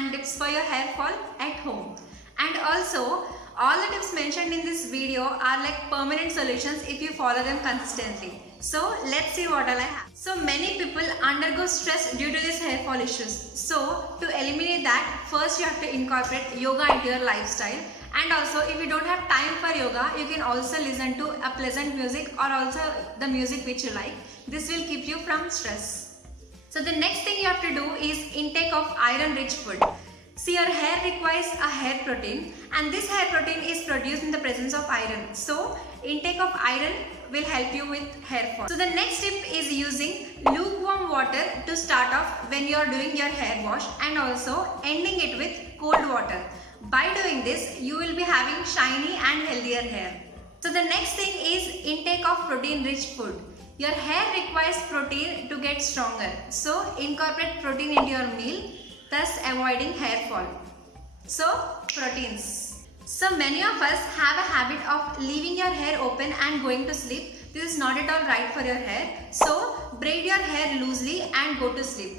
and tips for your hair fall at home. And also, all the tips mentioned in this video are like permanent solutions if you follow them consistently. So let's see what all I have. So many people undergo stress due to these hair fall issues. So to eliminate that, first you have to incorporate yoga into your lifestyle. And also, if you don't have time for yoga, you can also listen to a pleasant music or also the music which you like. This will keep you from stress. So the next thing you have to do is intake of iron-rich food. See, your hair requires a hair protein, and this hair protein is produced in the presence of iron. So intake of iron will help you with hair fall. So the next tip is using lukewarm water to start off when you are doing your hair wash, and also ending it with cold water. By doing this, you will be having shiny and healthier hair. So the next thing is intake of protein-rich food. Your hair requires protein to get stronger. So incorporate protein into your meal, thus avoiding hair fall. So proteins. So many of us have a habit of leaving your hair open and going to sleep. This is not at all right for your hair. So braid your hair loosely and go to sleep.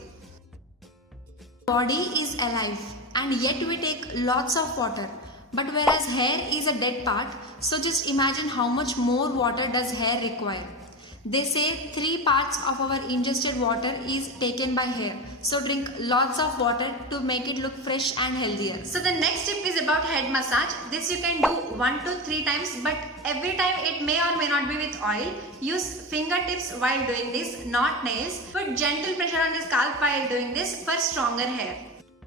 Body is alive, and yet we take lots of water, but whereas hair is a dead part, so just imagine how much more water does hair require. They say 3 parts of our ingested water is taken by hair, so drink lots of water to make it look fresh and healthier. So the next tip is about head massage. This you can do 1 to 3 times, but every time it may or may not be with oil. Use fingertips while doing this, not nails. Put gentle pressure on the scalp while doing this for stronger hair.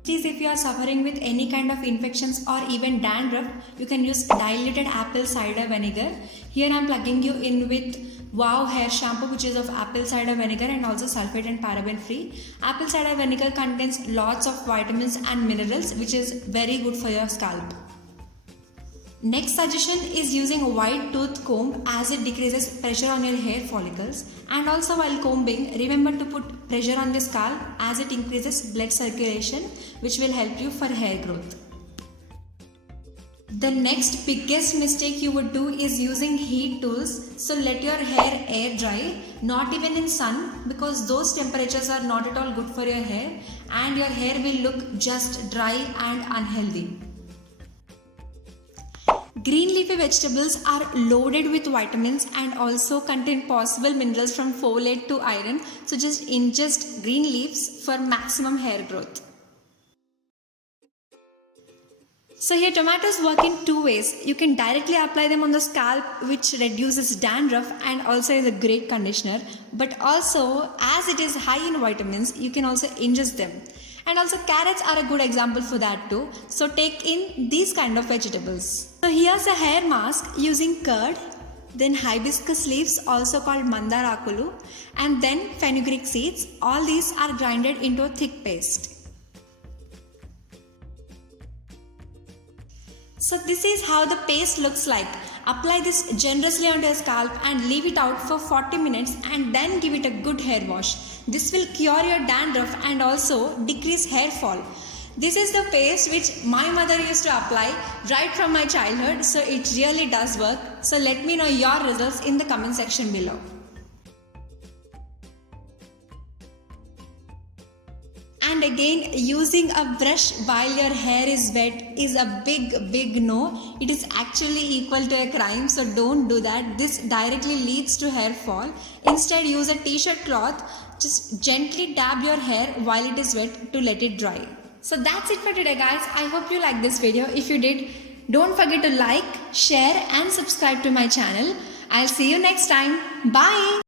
Please, if you are suffering with any kind of infections or even dandruff, you can use diluted apple cider vinegar. Here I am plugging you in with Wow hair shampoo, which is of apple cider vinegar and also sulfate and paraben free. Apple cider vinegar contains lots of vitamins and minerals, which is very good for your scalp. Next suggestion is using a wide tooth comb, as it decreases pressure on your hair follicles. And also while combing, remember to put pressure on the scalp, as it increases blood circulation, which will help you for hair growth. The next biggest mistake you would do is using heat tools. So let your hair air dry, not even in sun, because those temperatures are not at all good for your hair, and your hair will look just dry and unhealthy. Green leafy vegetables are loaded with vitamins and also contain possible minerals from folate to iron. So just ingest green leaves for maximum hair growth. So here tomatoes work in 2 ways. You can directly apply them on the scalp, which reduces dandruff and also is a great conditioner. But also, as it is high in vitamins, you can also ingest them. And also carrots are a good example for that too. So take in these kind of vegetables. So here's a hair mask using curd, then hibiscus leaves, also called mandarakulu, and then fenugreek seeds. All these are grinded into a thick paste. So this is how the paste looks like. Apply this generously onto your scalp and leave it out for 40 minutes and then give it a good hair wash. This will cure your dandruff and also decrease hair fall. This is the paste which my mother used to apply right from my childhood, so it really does work. So let me know your results in the comment section below. And again, using a brush while your hair is wet is a big no. It is actually equal to a crime, so don't do that. This directly leads to hair fall. Instead, use a t-shirt cloth. Just gently dab your hair while it is wet to let it dry. So that's it for today, guys. I hope you liked this video. If you did, don't forget to like, share and subscribe to my channel. I'll see you next time. Bye.